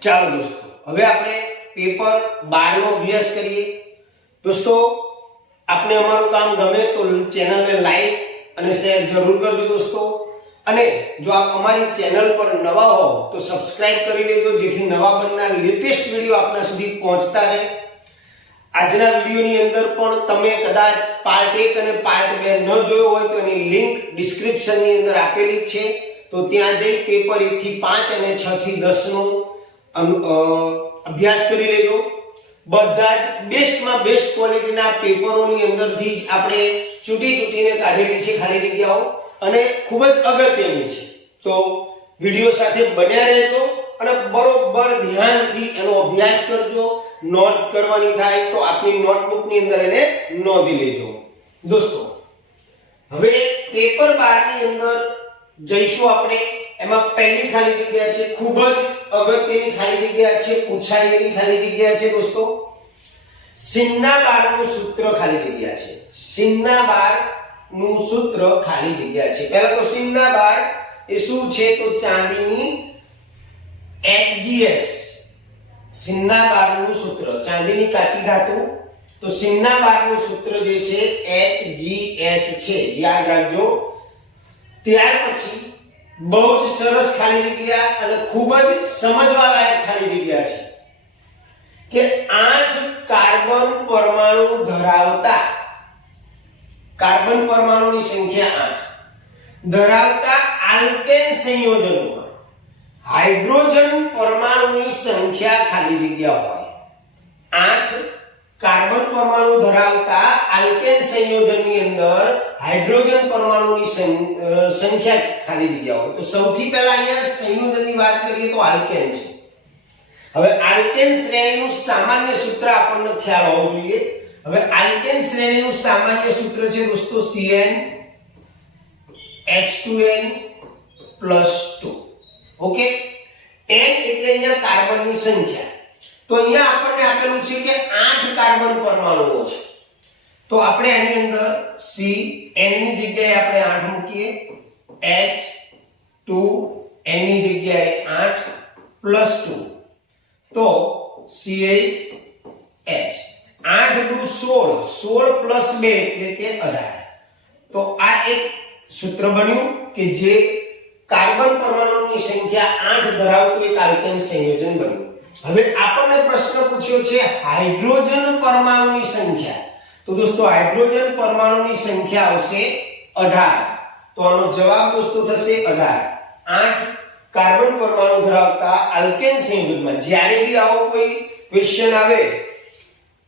ચાલો દોસ્તો, હવે આપણે પેપર 12 નો અભ્યાસ કરીએ। દોસ્તો, આપને અમારું કામ ગમે તો ચેનલને લાઈક અને શેર જરૂર કરજો દોસ્તો। અને જો આપ અમારી ચેનલ પર નવા હો તો સબસ્ક્રાઇબ કરી લેજો, જેથી નવા બનનાર લેટેસ્ટ વિડિયો આપના સુધી પહોંચતા રહે। આજના વિડિયોની અંદર પણ તમે કદાચ પાર્ટ 1 અને પાર્ટ 2 ન જોયો હોય તો એની લિંક ડિસ્ક્રિપ્શનની અંદર આપેલી છે, તો ત્યાં જઈ પેપર 1 થી 5 અને 6 થી 10 નું અભ્યાસ કરી લેજો। બધા જ બેસ્ટમાં બેસ્ટ ક્વોલિટીના પેપરોની અંદરથી જ આપણે ચૂંટીને કાઢેલી છે ખાલી જગ્યાઓ, અને ખૂબ જ અગત્યની છે। તો વિડિયો સાથે બન્યા રહેજો અને બરોબર ધ્યાનથી એનો અભ્યાસ કરજો। નોટ કરવાની થાય તો આપની નોટબુકની અંદર એને નોંધી લેજો દોસ્તો। હવે પેપર 12 ની અંદર જઈશું આપણે। એમાં પહેલી ખાલી જગ્યા છે, ખૂબ જ અગત્યની ખાલી જગ્યા છે, પૂછાય એવી ખાલી જગ્યા છે દોસ્તો। સિન્ના બારનું સૂત્ર ખાલી જગ્યા છે। સિન્ના બારનું સૂત્ર ખાલી જગ્યા છે। પહેલા તો સિન્ના બાર એ શું છે તો ચાંદીની HGS, સિન્ના બારનું સૂત્ર ચાંદીની કાચી ધાતુ, તો સિન્ના બારનું સૂત્ર જે છે HGS છે, યાદ રાખજો। ત્યાર પછી બહુ જ સરસ ખાલી જગ્યા અને ખૂબ જ સમજવા લાયક ખાલી જગ્યા છે કે 8 કાર્બન પરમાણુ ધરાવતા, કાર્બન પરમાણુની સંખ્યા 8 ધરાવતા આલ્કેન સંયોજનોમાં હાઇડ્રોજન પરમાણુની સંખ્યા ખાલી જગ્યા હોય। 8 કાર્બન પરમાણુ ધરાવતા આલ્કેન સંયોજનની અંદર હાઇડ્રોજન પરમાણુની સંખ્યા ખાલી જગ્યા હોય। તો સૌથી પહેલા અહીંયા સંયોજનની વાત કરીએ તો આલ્કેન છે। હવે આલ્કેન શ્રેણીનું સામાન્ય સૂત્ર આપણને ખ્યાલ હોવો જોઈએ। હવે આલ્કેન શ્રેણીનું સામાન્ય સૂત્ર છે દોસ્તો CN H2n + 2। ઓકે, n એટલે અહીંયા કાર્બનની સંખ્યા, તો અહીંયા આપણને આપેલું છે કે 8 કાર્બન પરમાણુઓ છે, તો આપણે આની અંદર C n ની જગ્યાએ આપણે 8 મૂકીએ, H 2 n ની જગ્યાએ 8 + 2, તો CH 8 દુ 16, 16 + 2 એટલે કે 18। તો આ એક સૂત્ર બન્યું કે જે કાર્બન પરમાણુની સંખ્યા 8 ધરાવતું એક આલ્કેન સંયોજન બન્યું। હવે આપણને પ્રશ્ન પૂછ્યો છે હાઇડ્રોજન પરમાણુની સંખ્યા, તો દોસ્તો હાઇડ્રોજન પરમાણુની સંખ્યા આવશે 18। તો આનો જવાબ દોસ્તો થશે 18। 8 કાર્બન પરમાણુ ધરાવતા આલ્કેન સંયોજનમાં જ્યારે બી આવો કોઈ ક્વેશ્ચન આવે,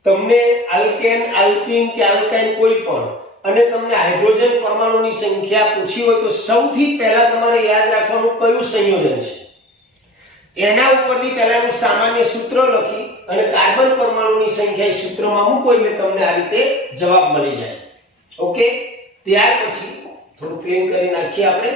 તમને આલ્કેન, આલ્કીન કે આલ્કાઇન કોઈ પણ, અને તમને હાઇડ્રોજન પરમાણુની સંખ્યા પૂછી હોય તો સૌથી પહેલા તમારે યાદ રાખવાનું કયું સંયોજન છે, એના ઉપરથી પહેલાનું સામાન્ય સૂત્ર લખી અને કાર્બન પરમાણુની સંખ્યા સૂત્રમાં મૂકો એટલે તમને આ રીતે જવાબ મળી જાય। ઓકે, ત્યાર પછી થોડું ક્લીન કરી નાખીએ આપણે।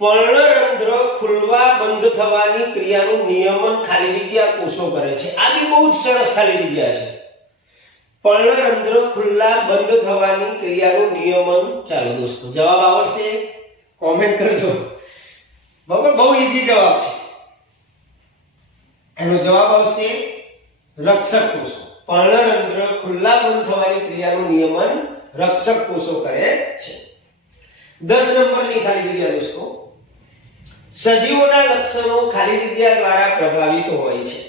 પર્ણરંધ્ર ખુલવા બંધ થવાની ક્રિયાનું નિયમન ખાલી જગ્યા કોષો કરે છે। આ બી બહુ જ સરસ ખાલી જગ્યા છે। પર્ણરંધ્ર ખુલ્લા બંધ થવાની ક્રિયાનું નિયમન, ચાલો દોસ્તો જવાબ આવડશે કોમેન્ટ કરજો, બરાબર? બહુ ઈઝી જવાબ છે। એનો જવાબ આવશે રક્ષક કોષો। પર્ણરંધ્ર ખુલ્લા બંધ થવાની ક્રિયાનું નિયમન રક્ષક કોષો કરે છે। 10 નંબરની ખાલી જગ્યા દોસ્તો, સજીવોના લક્ષણો ખાલી જગ્યા દ્વારા પ્રભાવિત હોય છે।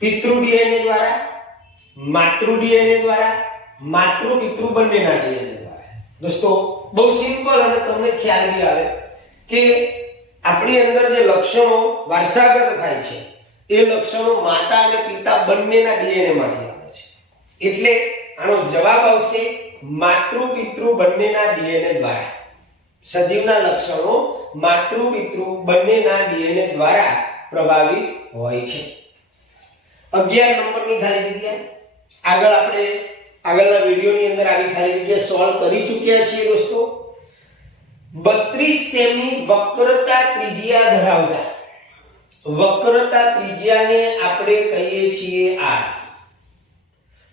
પિતૃ ડીએનએ દ્વારા, માતૃ ડીએનએ દ્વારા, માતૃ પિતૃ બંનેના ડીએનએ દ્વારા। દોસ્તો બહુ સિમ્પલ અને તમને ખ્યાલ બી આવે કે આપણી અંદર જે લક્ષણો વારસાગત થાય છે એ લક્ષણો માતા અને પિતા બંનેના ડીએનએ માંથી આવે છે, એટલે આનો જવાબ આવશે માતૃ પિતૃ બંનેના ડીએનએ દ્વારા। સજીવના લક્ષણો માતૃ પિતૃ બંનેના ડીએનએ દ્વારા પ્રભાવિત હોય છે। 11 નંબરની ખાલી જગ્યા, આગળ આપણે આગળના વિડિયોની અંદર આવી ખાલી જગ્યા સોલ્વ કરી ચૂક્યા છીએ દોસ્તો। 32 સેમી વક્રતા ત્રિજ્યા ધરાવતા, વક્રતા ત્રિજ્યાને આપણે કહીએ છીએ r।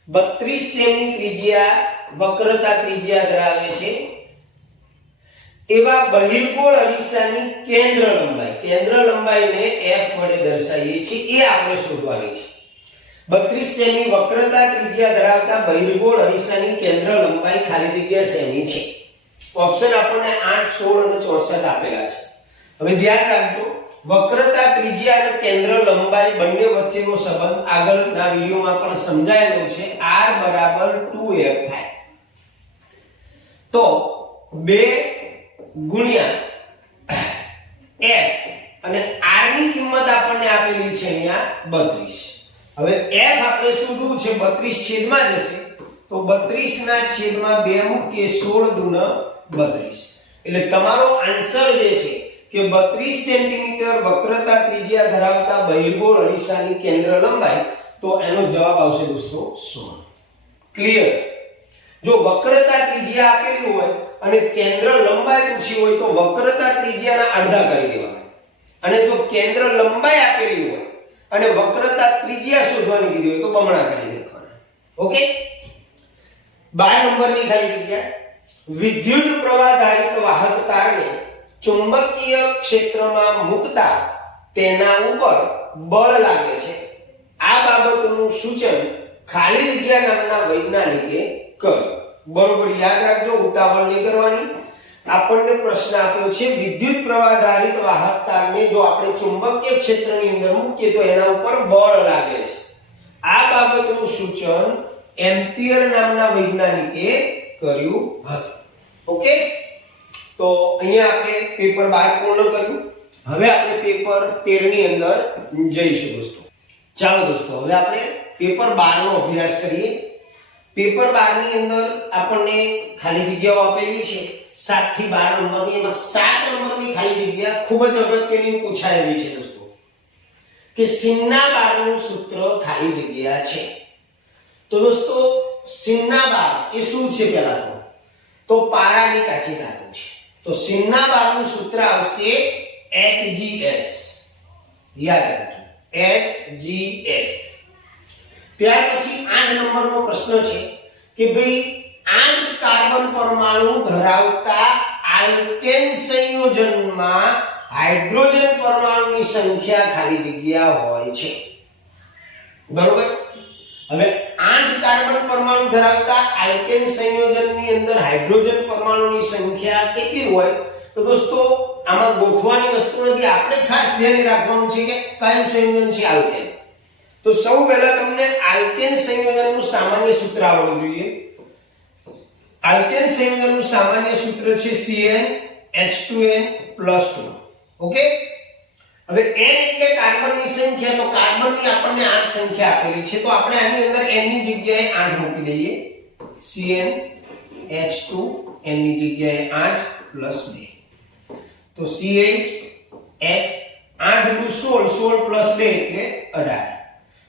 32 સેમી ત્રિજ્યા વક્રતા ત્રિજ્યા ધરાવે છે। એવા બહિર્ગોળ અરીસાની કેન્દ્ર લંબાઈને f વડે દર્શાવીએ છીએ, એ આપણે શોધવાની છે. 32 સેમી વક્રતા ત્રિજ્યા ધરાવતા બહિર્ગોળ અરીસાની કેન્દ્ર લંબાઈ ખાલી જગ્યા સેમી છે. ઓપ્શન આપણને 8, 16 અને 64 આપેલા છે. હવે ધ્યાન રાખજો, વક્રતા ત્રિજ્યા અને કેન્દ્ર લંબાઈ બંને વચ્ચેનો સંબંધ આગળના વિડિયોમાં પણ સમજાયેલો છે. r બરાબર 2f થાય. તો 2 ગુણ્યા f અને r ની કિંમત આપણને આપેલી છે અહીંયા 32. હવે f આપણે શોધવું છે, 32 છેદમાં જશે તો 32 ના છેદમાં 2 મૂકીએ, 16 દુને 32. એટલે તમારો આન્સર જે છે કે 32 સેન્ટીમીટર વક્રતા ત્રિજ્યા ધરાવતા બહિર્ગોળ અરીસાની કેન્દ્ર લંબાઈ, તો એનો જવાબ આવશે દોસ્તો 16. ક્લિયર? જો વક્રતા ત્રિજ્યા આપેલી હોય અને કેન્દ્ર લંબાઈ પૂછી હોય તો વક્રતા ત્રિજ્યાના અડધા કરી દેવાના, અને જો કેન્દ્ર લંબાઈ આપેલી હોય અને વક્રતા ત્રિજ્યા શોધવાની કીધી હોય તો બમણા કરી દેવાના. ઓકે? 12 નંબરની ખાલી જગ્યા, વિદ્યુત પ્રવાહ ધારિત વાહક તારને ચુંબકીય ક્ષેત્રમાં મૂકતા તેના ઉપર બળ લાગે છે. આ બાબતનું સૂચન ખાલી જગ્યા નામના વૈજ્ઞાનિકે કર્યું. બરોબર યાદ રાખજો, ઉતાવળ નહીં કરવાની. આપણને પ્રશ્ન આપ્યો છે, વિદ્યુત પ્રવાહ ધારિત વાહક તારને જો આપણે ચુંબકીય ક્ષેત્રની અંદર મૂકીએ તો એના ઉપર બળ લાગે છે. આ બાબતનું સૂચન એમ્પિયર નામના વૈજ્ઞાનિકે કર્યું હતું. ઓકે? તો અહીંયા આપણે પેપર 12 પૂર્ણ કર્યું. હવે આપણે પેપર 13 ની અંદર જઈશું દોસ્તો. ચાલો દોસ્તો, હવે આપણે પેપર 12 નો અભ્યાસ કરીએ. પેપર 12 ની અંદર આપણને ખાલી જગ્યાઓ આપેલી છે 7 થી 12 નંબરની. એમાં 7 નંબરની ખાલી જગ્યા ખૂબ જ અગત્યની પૂછાયેલી છે દોસ્તો, કે સિન્ના બારનું સૂત્ર ખાલી જગ્યા છે. તો દોસ્તો સિન્ના બાર એ શું છે? પહેલા તો પારાની કાચી ધાતુ છે. તો સિન્ના બારનું સૂત્ર આવશે HgS. યાદ રાખજો, HgS. ત્યાર પછી 8 નંબરનો પ્રશ્ન છે કે ભાઈ 8 કાર્બન પરમાણુ ધરાવતા આલ્કેન સંયોજનમાં હાઇડ્રોજન પરમાણુની સંખ્યા ખાલી જગ્યા હોય છે. બરોબર? હવે 8 કાર્બન પરમાણુ ધરાવતા આલ્કેન સંયોજનની અંદર હાઇડ્રોજન પરમાણુની સંખ્યા કેટલી હોય? તો દોસ્તો આમાં ગોખવાની વસ્તુ નથી, આપણે ખાસ ધ્યાન રાખવાનું છે કે કયું સંયોજન છે આલ્કેન. તો સૌ પહેલા તમને આલ્કેન સંયોજનનું સામાન્ય સૂત્ર આવડવું જોઈએ. આલ્કેન સંયોજનનું સામાન્ય સૂત્ર છે CnH2n+2. ઓકે? હવે n એટલે કાર્બનની સંખ્યા, તો કાર્બનની આપણને 8 સંખ્યા આપેલી છે, તો આપણે આની અંદર n ની જગ્યાએ 8 મૂકી દઈએ. CnH2 n ની જગ્યાએ 8+2. તો CH 8 × 16, 16 + 2 એટલે 18.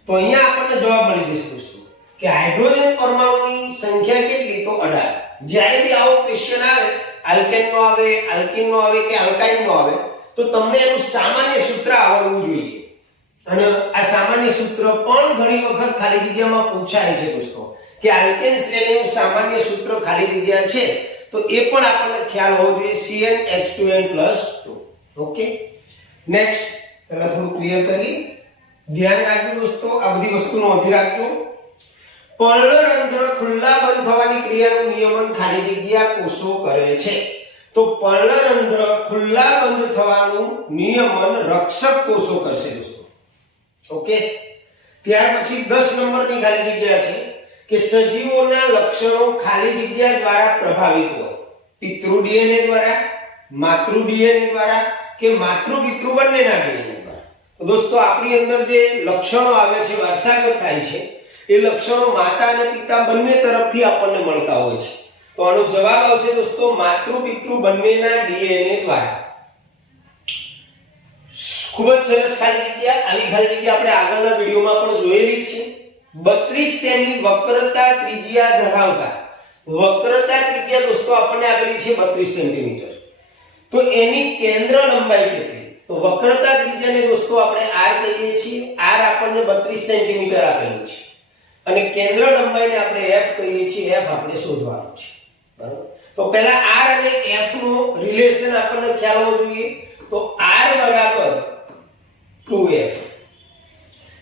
તો અહીંયા આપણને જવાબ મળી જશે દોસ્તો કે હાઇડ્રોજન પરમાણુની સંખ્યા કેટલી? તો 18. જ્યારે બી આવો ક્વેશ્ચન આવે, આલ્કેનનો આવે, આલ્કીનનો આવે કે આલ્કાઇનનો આવે, તો તમને એનું સામાન્ય સૂત્ર આવડવું જોઈએ. અને આ સામાન્ય સૂત્ર પણ ઘણી વખત ખાલી જગ્યામાં પૂછાય છે દોસ્તો, કે આલ્કેન શ્રેણીનું સામાન્ય સૂત્ર ખાલી જગ્યા છે, તો એ પણ આપણને ખ્યાલ હોવો જોઈએ. CnH2n+2. ઓકે? નેક્સ્ટ પહેલા થોડું ક્લિયર કરીએ. ધ્યાન રાખજો દોસ્તો, આ બધી વસ્તુ નોંધી રાખજો. પર્ણરંધ્ર ખુલ્લા બંધ થવાની ક્રિયાનું નિયમન ખાલી જગ્યા કોષો કરે છે. તો પર્ણરંધ્ર ખુલ્લા બંધ થવાનું નિયમન રક્ષક કોષો કરશે દોસ્તો. ઓકે? ત્યાર પછી 10 નંબરની ખાલી જગ્યા છે કે સજીવોના લક્ષણો ખાલી જગ્યા દ્વારા પ્રભાવિત હોય. પિતૃ ડીએનએ દ્વારા, માતૃ ડીએનએ દ્વારા કે માતૃ પિતૃ બંનેના ડીએનએ દ્વારા. તો દોસ્તો આપણી અંદર જે લક્ષણો આવે છે, વારસાગત થાય છે, એ લક્ષણો માતા અને પિતા બંને તરફથી આપણને મળતા હોય છે. તો આનો જવાબ આવશે દોસ્તો માતૃ પિતૃ બંનેના ડીએનએ દ્વારા. ખૂબ જ સરસ ખાલી જગ્યા. આવી ખાલી જગ્યા આપણે આગળના વિડિયોમાં પણ જોયેલી છે. 32 સેમી વક્રતા ત્રિજ્યા ધરાવતા, વક્રતા ત્રિજ્યા દોસ્તો આપણને આપેલી છે 32 સેન્ટીમીટર. તો એની કેન્દ્ર લંબાઈ કેટલી? તો વક્રતા ત્રિજ્યાને દોસ્તો આપણે r કહીએ છીએ. r આપણને 32 સેન્ટીમીટર આપેલું છે અને કેન્દ્ર લંબાઈને આપણે f કહીએ છીએ. f આપણે શોધવાનું છે. બરાબર? તો પહેલા r અને f નો રિલેશન આપણને ખ્યાલ હોવો જોઈએ. તો r બરાબર 2f.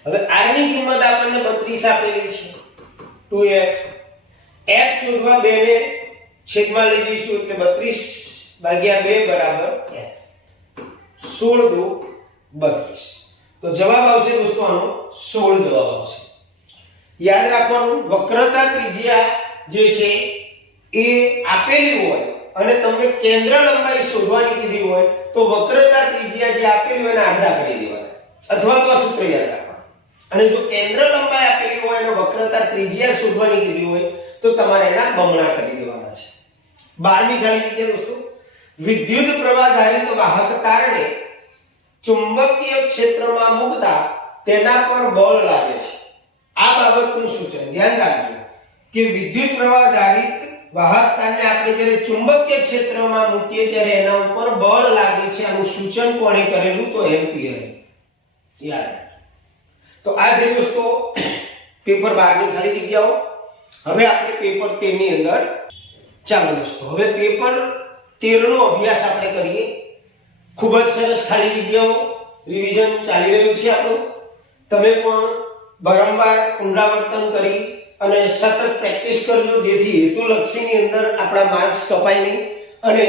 હવે r ની કિંમત આપણને 32 આપેલી છે. 2f f શોધવા 2 ને છેદમાં લઈ જઈશું એટલે 32 ભાગ્યા 2 બરાબર f. 16 દુ 32. તો જવાબ આવશે દોસ્તો આનો 16 જવાબ આવશે. યાદ રાખવાનું વક્રતા ત્રિજ્યા જે છે એ આપેલી હોય અને તમને કેન્દ્ર લંબાઈ શોધવાની કીધી હોય તો વક્રતા ત્રિજ્યા જે આપેલી હોય એને અડધા કરી દેવાના અથવા તો આ સૂત્ર યાદ રાખવાનું. અને જો કેન્દ્ર લંબાઈ આપેલી હોય અને વક્રતા ત્રિજ્યા શોધવાની કીધી હોય તો તમારે એના બમણા કરી દેવાના છે. 12મી ખાલી જગ્યા દોસ્તો, વિદ્યુત પ્રવાહ ધારિત વાહક તારને ચુંબકીય ક્ષેત્રમાં મૂકતા તેના પર બળ લાગે છે. આ બાબતનું સૂચન ધ્યાન રાખજો કે વિદ્યુત પ્રવાહ ધારિત વાહક તારને આપણે જ્યારે ચુંબકીય ક્ષેત્રમાં મૂકીએ ત્યારે એના ઉપર બળ લાગે છે. આનું સૂચન કોણે કરેલું? તો એમ્પિયર. યાદ. તો આ જે દોસ્તો પેપર 12 ની ખાલી જગ્યાઓ. હવે આપણે પેપર 13 ની અંદર ચાલો દોસ્તો હવે પેપર 13 નો અભ્યાસ આપણે કરીએ. ખૂબ જ સરસ ખાલી જગ્યાઓ રિવિઝન ચાલી રહ્યું છે આપણું. તમે પણ વારંવાર પુનરાવર્તન કરી અને સતત પ્રેક્ટિસ કરજો જેથી હેતુલક્ષીની અંદર આપણા માર્ક્સ કપાય નહીં અને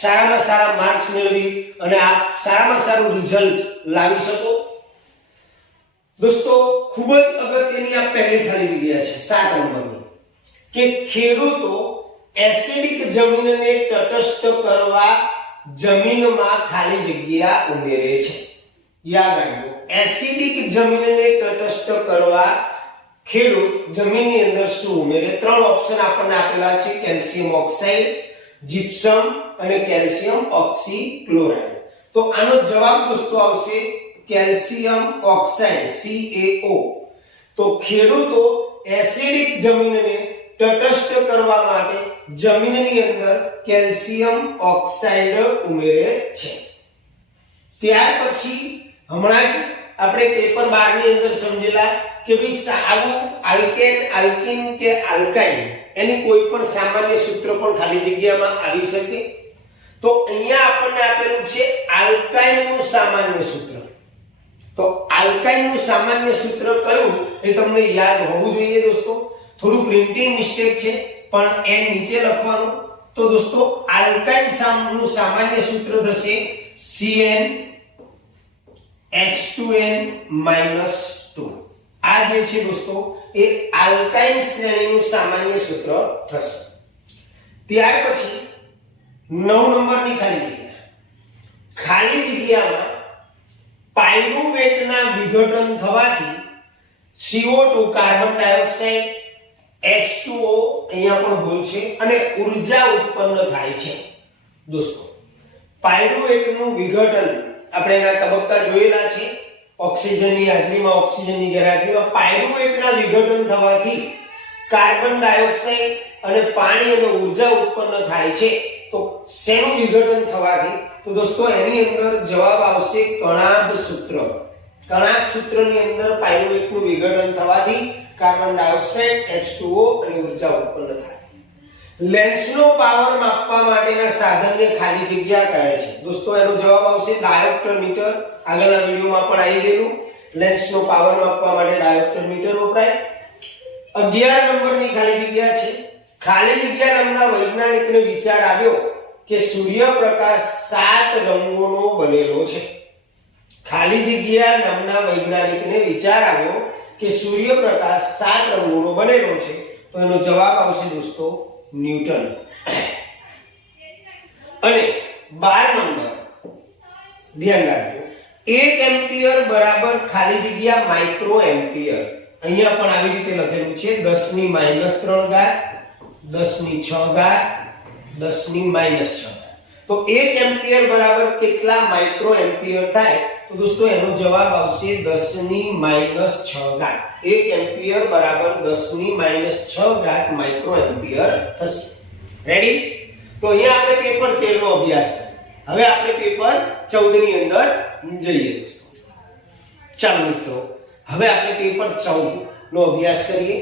સારામાં સારા માર્ક્સ મેળવી અને આપ સારામાં સારું રિઝલ્ટ લાવી શકો. દોસ્તો ખૂબ જ અગત્યની આ પહેલી ખાલી જગ્યા છે 7 નંબરની કે ખેડૂતો એસિડિક જમીનને તટસ્થ કરવા જમીનમાં ખાલી જગ્યા ઉમેરે છે. યાદ રાખજો એસિડિક જમીનને તટસ્થ કરવા ખેડૂત જમીનની અંદર શું ઉમેરે? 3 ઓપ્શન આપણને આપેલા છે કેલ્શિયમ ઓક્સાઇડ, જીપ્સમ અને કેલ્શિયમ ઓક્સીક્લોરાઇડ. તો આનો જવાબ દોસ્તો આવશે કેલ્શિયમ ઓક્સાઇડ CaO. તો ખેડૂતો એસિડિક જમીનને તટસ્થ કરવા માટે જમીનની અંદર કેલ્શિયમ ઓક્સાઇડ ઉમેરે છે. ત્યાર પછી હમણાં જ આપણે પેપર 12 ની અંદર સમજેલા કે ભાઈ સારું આલ્કેન, આલ્કીન કે આલ્કાઇન એની કોઈ પણ સામાન્ય સૂત્ર પણ ખાલી જગ્યામાં આવી શકે. તો અહીંયા આપણને આપેલું છે આલ્કાઇન નું સામાન્ય સૂત્ર. તો આલ્કાઇન નું સામાન્ય સૂત્ર કયું એ તમને યાદ હોવું જોઈએ દોસ્તો. થોડું પ્રિન્ટિંગ મિસ્ટેક છે પણ એ નીચે લખવાનું. તો દોસ્તો આલ્કાઇન નું સામાન્ય સૂત્ર થશે CnH2n-2. આ જે છે દોસ્તો એ આલ્કાઇન શ્રેણીનું સામાન્ય સૂત્ર થશે. ત્યાર પછી 9 નંબરની ખાલી જગ્યા. ખાલી જગ્યામાં પાયરુવેટના વિઘટન થવાથી CO2 કાર્બન ડાયોક્સાઇડ, H2O અહીંયા પણ ભૂલ છે અને ઊર્જા ઉત્પન્ન થાય છે. દોસ્તો પાયરુવેટનું વિઘટન આપણે એના તબક્કા જોયેલા છે. ઓક્સિજનની હાજરીમાં, ઓક્સિજનની ગેરહાજરીમાં પાયરુવેટના વિઘટન થવાથી કાર્બન ડાયોક્સાઇડ અને પાણી અને ઊર્જા ઉત્પન્ન થાય છે. તો શેનું વિઘટન થવાથી? તો દોસ્તો એની અંદર જવાબ આવશે કણાભ સૂત્ર. કણાભ સૂત્રની અંદર પાયરુવેટનું વિઘટન થવાથી કાર્બન ડાયોક્સાઇડ, H2O અને ઊર્જા ઉત્પન્ન થાય. લેન્સનો પાવર માપવા માટેના સાધનને ખાલી જગ્યા કહે છે. દોસ્તો એનો જવાબ આવશે ડાયોપ્ટર. આગળના વિડિયોમાં પણ આવી ગયેલું. લેન્સનો પાવર માપવા માટે ડાયોપ્ટર વપરાય. 11 નંબરની ખાલી જગ્યા છે. ખાલી જગ્યા નામના વૈજ્ઞાનિકને વિચાર આવ્યો કે સૂર્યપ્રકાશ 7 રંગોનો બનેલો છે. ખાલી જગ્યા નામના વૈજ્ઞાનિકને વિચાર આવ્યો કે સૂર્યપ્રકાશ 7 રંગોનો બનેલો છે. તો એનો જવાબ આવશે દોસ્તો ન્યૂટન. અને 12 નંબર ધ્યાન રાખજો 1 એમ્પિયર બરાબર ખાલી જગ્યા માઇક્રો એમ્પિયર. અહીંયા પણ આવી રીતે લખેલું છે 10 ની -3 ઘાત, 10 ની 6 ઘાત, 10 ની -6 ઘાત. તો 1 એમ્પિયર બરાબર કેટલા માઇક્રો એમ્પિયર થાય? તો દોસ્તો એનો જવાબ આવશે 10 ની -6 ઘાત. 1 એમ્પિયર બરાબર 10 ની -6 ઘાત માઇક્રો એમ્પિયર થશે. રેડી? તો અહીંયા આપણે પેપર 13 નો અભ્યાસ કરીએ. હવે આપણે પેપર 14 ની અંદર જઈએ દોસ્તો. ચાલો મિત્રો હવે આપણે પેપર 14 નો અભ્યાસ કરીએ.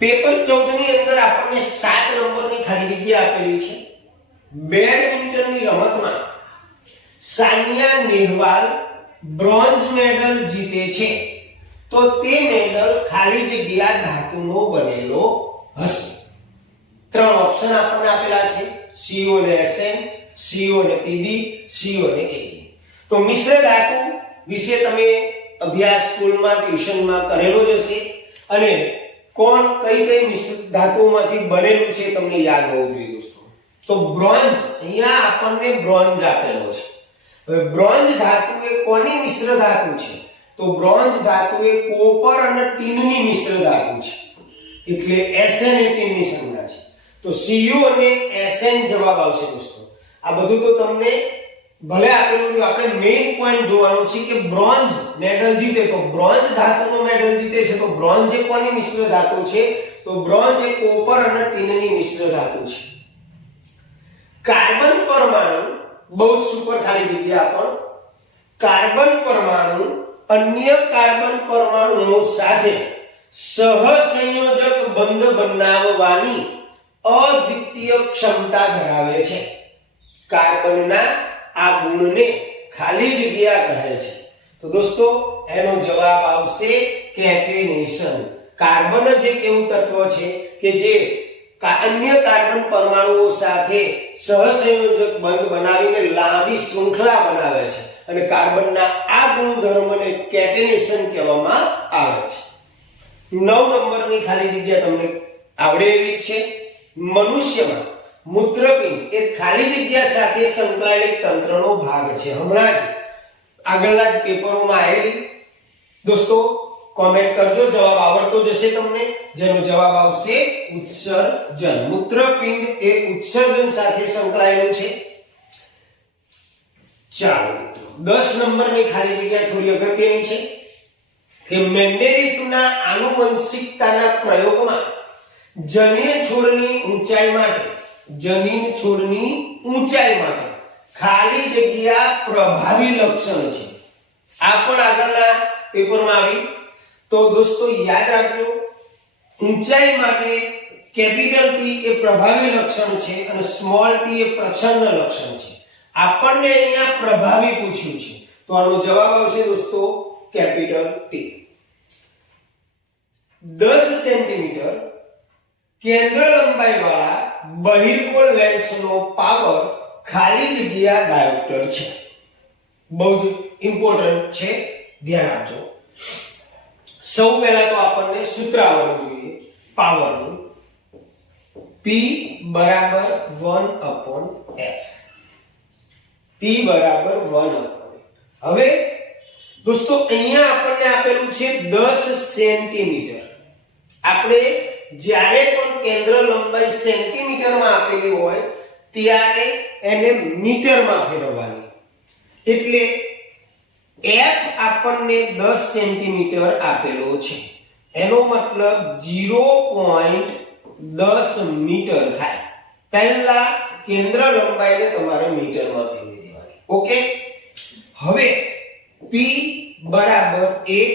પેપર 14 ની અંદર આપણને 7 નંબરની ખાલી જગ્યા આપેલી છે. બેડમિન્ટનની રમતમાં સાનિયા નેહવાલ બ્રોન્ઝ મેડલ જીતે છે તો તે મેડલ ખાલી જગ્યા ધાતુનો બનેલો હશે. 3 ઓપ્શન આપણને આપેલા છે, CO ને SN, CO ને PB, CO ને AG. તો મિશ્ર ધાતુ વિશે તમે અભ્યાસ સ્કૂલમાં ટ્યુશનમાં કરેલો જ હશે અને કોણ કઈ મિશ્ર ધાતુઓમાંથી બનેલું છે તમને યાદ હોવું જોઈએ દોસ્તો. તો બ્રોન્ઝ, અહીંયા આપણને બ્રોન્ઝ આપેલો છે. હવે બ્રોન્ઝ ધાતુ એ કોની મિશ્ર ધાતુ છે? તો બ્રોન્ઝ ધાતુ એ કોપર અને ટીનની મિશ્ર ધાતુ છે, એટલે SN એ ટીનની સંજ્ઞા છે. તો CO અને SN જવાબ આવશે દોસ્તો. આ બધું તો તમને ભલે આપેલું છે, આપણે મેઇન પોઈન્ટ જોવાનો છે કે બ્રોન્ઝ મેડલ જીતે તો બ્રોન્ઝ ધાતુનો મેડલ જીતે છે તો બ્રોન્ઝ એ કોની મિશ્ર ધાતુ છે? તો બ્રોન્ઝ એ કોપર અને ટીનની મિશ્ર ધાતુ છે. કાર્બન પરમાણુ બહુ જ સુપર ખાલી જગ્યા પણ કાર્બન પરમાણુ અન્ય કાર્બન પરમાણુઓ સાથે સહસંયોજક બંધ બનાવવાની અદ્વિતીય ક્ષમતા ધરાવે છે. કાર્બનના આ ગુણને ખાલી જગ્યા કહે છે. તો દોસ્તો એનો જવાબ આવશે કેટેનેશન. કાર્બન જ એક એવું તત્વ છે કે જે અન્ય કાર્બન પરમાણુઓ સાથે સહસંયોજક બંધ બનાવીને લાંબી શૃંખલા બનાવે છે અને કાર્બનના આ ગુણધર્મને કેટેનેશન કહેવામાં આવે છે. 9 નંબરની ખાલી જગ્યા તમને આવડે એવી છે. મનુષ્યમાં મૂત્રપિંડ એ ખાલી જગ્યા સાથે સંકળાયેલ એક તંત્રનો ભાગ છે. હમણાં જ આગળના જ પેપરોમાં આવેલી દોસ્તો કોમેન્ટ કરજો, જવાબ આવડતો જશે તમને. જેનો જવાબ આવશે ઉત્સર્જન. મૂત્રપિંડ એ ઉત્સર્જન સાથે સંકળાયેલું છે. ચાલો મિત્રો 10 નંબરની ખાલી જગ્યા થોડી અગત્યની છે કે મેન્ડેલિફના આનુવંશિકતાના પ્રયોગમાં જનીન છોડની ઊંચાઈ માટે ખાલી જગ્યા પ્રભાવી લક્ષણ છે. આ પણ આગળના પેપરમાં આવી. તો દોસ્તો યાદ રાખજો, ઊંચાઈ માટે કેપિટલ T એ પ્રભાવી લક્ષણ છે અને સ્મોલ t એ પ્રચ્છન્ન લક્ષણ છે. આપણને અહીંયા પ્રભાવી પૂછ્યું છે તો આનો જવાબ આવશે દોસ્તો કેપિટલ T. 10 સેન્ટીમીટર કેન્દ્ર લંબાઈ વાળા બહિર્ગોળ લેન્સનો પાવર ખાલી જગ્યા ડાયોપ્ટર છે. બહુ જ ઇમ્પોર્ટન્ટ છે, ધ્યાન આપજો. સૌ પહેલા તો આપણને સૂત્ર આવડવું જોઈએ પાવરનું. P બરાબર 1/f. P બરાબર 1/f. હવે દોસ્તો અહીંયા આપણને આપેલું છે 10 સેન્ટીમીટર. આપણે જ્યારે પણ કેન્દ્ર લંબાઈ સેન્ટીમીટરમાં આપેલી હોય ત્યારે એને મીટરમાં ફેરવવાની. એટલે f આપણને 10 સેન્ટીમીટર આપેલો છે, એનો મતલબ 0.10 મીટર થાય. પહેલા કેન્દ્ર લંબાઈને તમારે મીટરમાં ફેરવી દેવાની. ઓકે, હવે p બરાબર 1.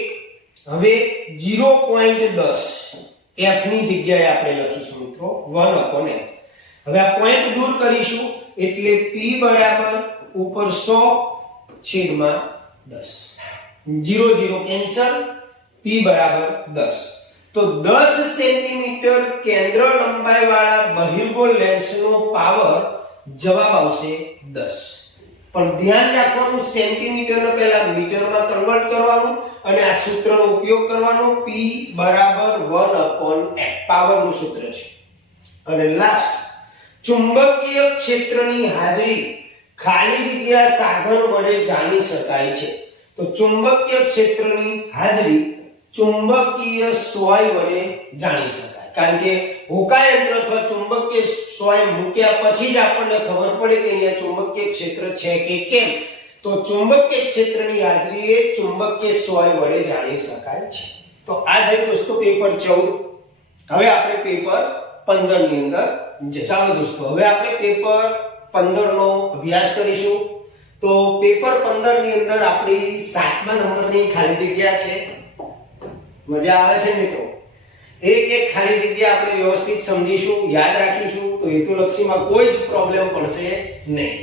હવે 0.10 f ની જગ્યાએ આપણે લખીશું મિત્રો 1/f. હવે આ પોઈન્ટ દૂર કરીશું એટલે p બરાબર ઉપર 100/10. 0 0 કેન્સલ, p બરાબર 10. તો 10 સેન્ટીમીટર કેન્દ્ર લંબાઈ વાળા બહિર્ગોળ લેન્સનો પાવર જવાબ આવશે 10. પણ ધ્યાન રાખવાનું સેન્ટીમીટરને પહેલા મીટરમાં કન્વર્ટ કરવાનું અને આ સૂત્રનો ઉપયોગ કરવાનો. p બરાબર 1/f પાવરનું સૂત્ર છે. અને લાસ્ટ, ચુંબકીય ક્ષેત્રની હાજરી ખાલી જગ્યા સાધન વડે જાણી શકાય છે. તો ચુંબકીય ક્ષેત્રની હાજરી ચુંબકીય સોય વડે જાણી શકાય. કારણ કે હોકાયંત્ર અથવા ચુંબકીય સોય મૂક્યા પછી જ આપણને ખબર પડે કે અહીંયા ચુંબકીય ક્ષેત્ર છે કે કેમ. તો ચુંબકીય ક્ષેત્રની હાજરી એ ચુંબકીય સોય વડે જાણી શકાય છે. તો આ થયું દોસ્તો પેપર 14. હવે આપણે પેપર 15 ની અંદર ચાલો દોસ્તો હવે આપણે પેપર 15 નો અભ્યાસ કરીશું. તો પેપર 15 ની અંદર આપણી 7મા નંબરની ખાલી જગ્યા છે. મજા આવે છે મિત્રો? એક એક ખાલી જગ્યા આપણે વ્યવસ્થિત સમજીશું, યાદ રાખીશું તો હેતુલક્ષીમાં કોઈ જ પ્રોબ્લેમ પડશે નહીં.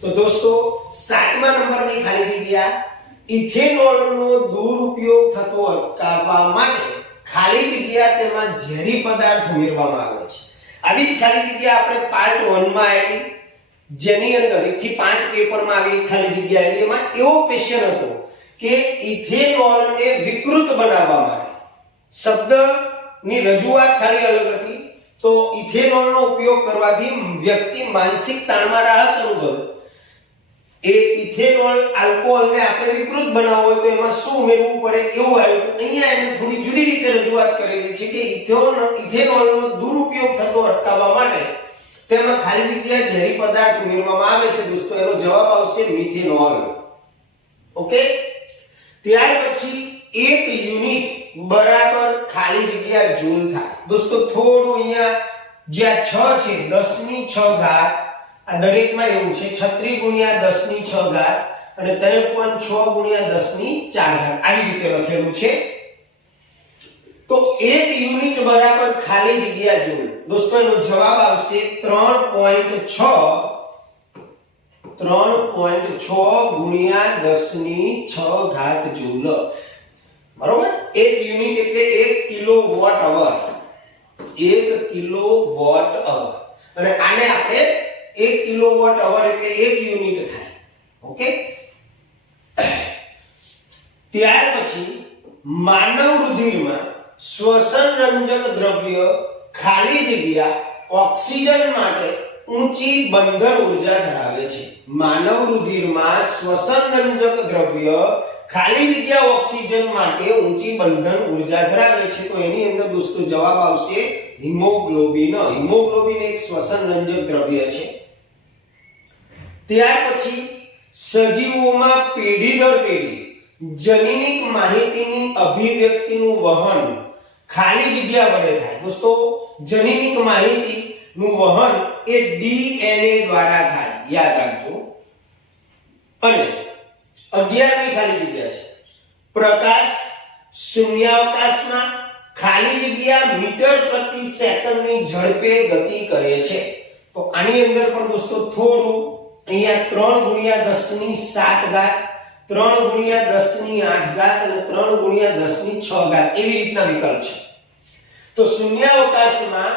તો દોસ્તો 7મા નંબરની ખાલી જગ્યા, ઇથેનોલનો દુરુપયોગ થતો અટકાવવા માટે ખાલી જગ્યા તેમાં ઝેરી પદાર્થ ઉમેરવામાં આવે છે. આવી જ ખાલી જગ્યા આપણે પાર્ટ 1 માં આવેલી, જેની અંદર 1 થી 5 પેપરમાં આવી ખાલી જગ્યા આવેલી. એમાં એવો ક્વેશ્ચન હતો કે ઇથેનોલને વિકૃત બનાવવા માટે, શબ્દની રજૂઆત ખાલી અલગ હતી, તો ઇથેનોલનો ઉપયોગ કરવાથી વ્યક્તિ માનસિક તાણમાં રાહત અનુભવે. એ ઇથેનોલ આલ્કોહોલને આપણે વિકૃત બનાવવો હોય તો એમાં શું ઉમેરવું પડે એવું આવ્યું. અહીંયા એને થોડી જુદી રીતે રજૂઆત કરેલી છે કે ઇથેનોલનો દુરુપયોગ થતો અટકાવવા માટે તેમાં ખાલી જગ્યા ઝેરી પદાર્થ ઉમેરવામાં આવે છે. દોસ્તો એનો જવાબ આવશે મિથેનોલ. ઓકે, ત્યાર પછી 1 યુનિટ બરાબર ખાલી જગ્યા જૂલ થાય. દોસ્તો થોડું અહીંયા જ્યાં 6 છે 10 ની 6 ઘાત, આ દરેકમાં એવું છે 36 ગુણ્યા 10 ની 6 ઘાત અને 3.6 ગુણ્યા 10 ની 4 ઘાત આવી રીતે લખેલું છે. તો 1 યુનિટ બરાબર ખાલી જગ્યા જૂલ. દોસ્તો એનો જવાબ આવશે 3.6 ગુણ્યા 10 ની 6 ઘાત જૂલ. બરોબર? 1 યુનિટ એટલે 1 કિલોવોટ અવર. 1 કિલોવોટ અવર અને આને આપણે 1 કિલોવોટ અવર એટલે 1 યુનિટ થાય. ઓકે, ત્યાર પછી માનવ રુધિરમાં શ્વસન રંજક દ્રવ્ય ખાલી જગ્યા ઓક્સિજન માટે ઊંચી બંધન ઉર્જા ધરાવે છે. માનવ રુધિરમાં શ્વસન રંજક દ્રવ્ય ખાલી જગ્યા ઓક્સિજન માટે ઊંચી બંધન ઉર્જા ધરાવે છે. તો એની અંદર દોસ્તો જવાબ આવશે હિમોગ્લોબિન. હિમોગ્લોબિન એક શ્વસન રંજક દ્રવ્ય છે. ત્યાર પછી સજીવોમાં પેઢી દર પેઢી જનીનિક માહિતીની અભિવ્યક્તિનું વહન ખાલી જગ્યા વડે થાય. દોસ્તો જનીનિક માહિતીનું વહન એ ડીએનએ દ્વારા થાય, યાદ રાખજો. અને 11મી ખાલી જગ્યા છે પ્રકાશ શૂન્યાવકાશમાં ખાલી જગ્યા મીટર પ્રતિ સેકન્ડની ઝડપે ગતિ કરે છે. તો આની અંદર પણ દોસ્તો થોડું અહીંયા 3 ગુણ્યા 10 ની 7 ઘાત, 3 ગુણ્યા 10 ની 8 ઘાત અને 3 ગુણ્યા 10 ની 6 ઘાત એવી રીતના વિકલ્પ છે. તો શૂન્યાવકાશમાં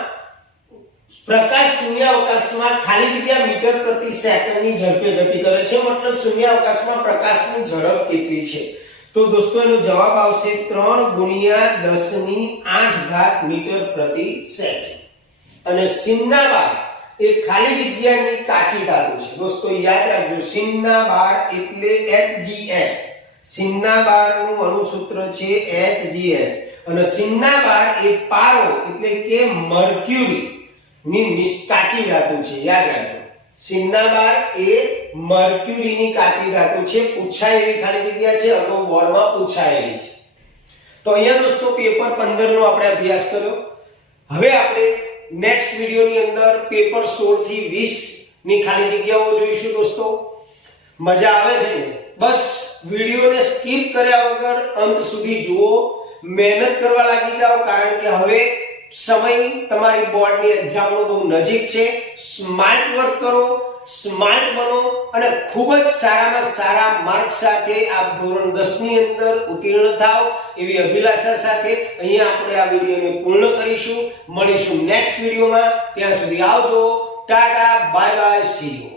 પ્રકાશ શૂન્યાવકાશમાં ખાલી જગ્યા મીટર પ્રતિ સેકન્ડની ઝડપે ગતિ કરે છે. મતલબ શૂન્યાવકાશમાં પ્રકાશની ઝડપ કેટલી છે? તો દોસ્તો એનો જવાબ આવશે 3 ગુણ્યા 10 ની 8 ઘાત મીટર પ્રતિ સેકન્ડ. અને સિન્નાબાર એ ખાલી જગ્યાની કાચી ધાતુ છે. દોસ્તો યાદ રાખજો, સિન્નાબાર એટલે Hgs. સિન્નાબારનું અણુસૂત્ર છે Hgs અને સિન્નાબાર એ પારો એટલે કે મર્ક્યુરી ની કાચી ધાતુ છે. યાદ રાખજો, સિન્નાબાર એ મર્ક્યુરીની કાચી ધાતુ છે. પૂછાયેલી ખાલી જગ્યા છે, અગાઉ બોર્ડમાં પૂછાયેલી છે. તો અહીંયા દોસ્તો પેપર 15 નો આપણે અભ્યાસ કર્યો. હવે આપણે નેક્સ્ટ વિડિયોની અંદર પેપર 16 થી 20 ની ખાલી જગ્યાઓ જોઈશું. દોસ્તો મજા આવે છે ને? બસ વિડિયોને સ્કીપ કર્યા વગર અંત સુધી જુઓ, મહેનત કરવા લાગી જાઓ, કારણ કે હવે સમય તમારી બોર્ડની એક્ઝામનો બહુ નજીક છે. સ્માર્ટ વર્ક કરો, સ્માર્ટ બનો અને ખૂબ જ સારામાં સારા માર્ક સાથે આપ ધોરણ 10 ની અંદર ઉત્તીર્ણ થાઓ એવી અભિલાષા સાથે અહીંયા આપણે આ વિડિયોને પૂર્ણ કરીશું. મળીશું નેક્સ્ટ વિડિયોમાં. ત્યાં સુધી આવજો. Tata, bye bye, C you.